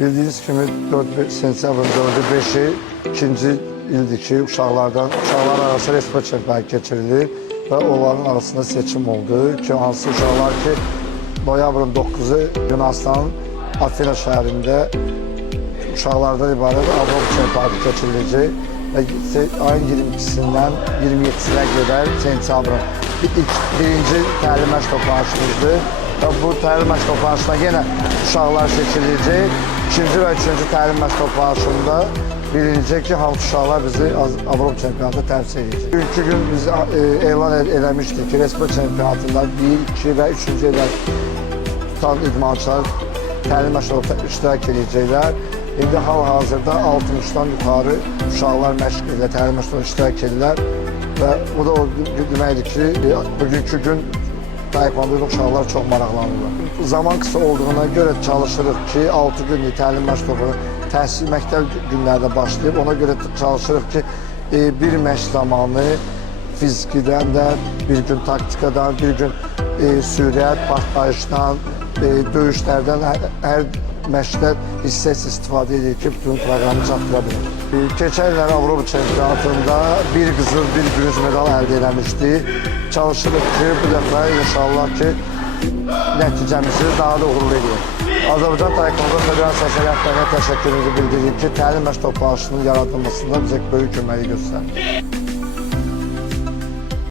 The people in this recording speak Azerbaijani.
Bildiğiniz kimi 4 sentyabrın 4'ü 5'i ikinci ildir ki uşaqlar arası Respublika çempionatı keçirilir və onların arasında seçim oldu ki, hansı uşaqlar ki noyabrın 9'u Yunanistanın Atina şəhərində uşaqlardan ibarət Avropa çempionatı keçiriləcək və ayın 22'sindən 27'sinə qədər sentyabrın birinci təlim məşq toplanışımızdır. Və bu təlim məşq toplanışına yenə uşaqlar seçilecek. İkinci və üçüncü təlim məşq toplanışında bilinecek ki, hansı uşaqlar bizi Avropa çempionatında təmsil edəcək. Bugünkü gün biz elan eləmişdik ki, Respublika çempionatında 1, 2 və 3-cü yerlər tutan idmançılar təlim məşqlərdə iştirak edəcəklər. İndi hal-hazırda 60'dan yuxarı uşaqlar məşq ilə təlim məşqlərdə iştirak edirlər və bu da o deməkdir ki, bugünkü gün taekwondo uşaqlar çox maraqlanırlar. Zaman kısa olduğuna görə çalışırıq ki, 6 günlük təlim məşqləri təhsil məktəb günlərdə başlayıb, ona görə çalışırıq ki, bir məşq zamanı fizikidən də, bir gün taktikadan, bir gün sürət, partlayışdan, döyüşlərdən hər məşqlər hissəsi istifadə edir ki, bütün proqramı çatdıra bilir. Keçən il Avropa çempionatında bir qızıl, bir bürünc medal əldə eləmişdik. Çalışırıq ki, bu dəfə inşallah ki, nəticəmizi daha da uğurlu edək. Azərbaycan Taekwondo Federasiyası rəhbərinə təşəkkürümüzü bildiririk ki, təlim məşq toplanışının yaradılmasında bizə böyük köməyi göstərir.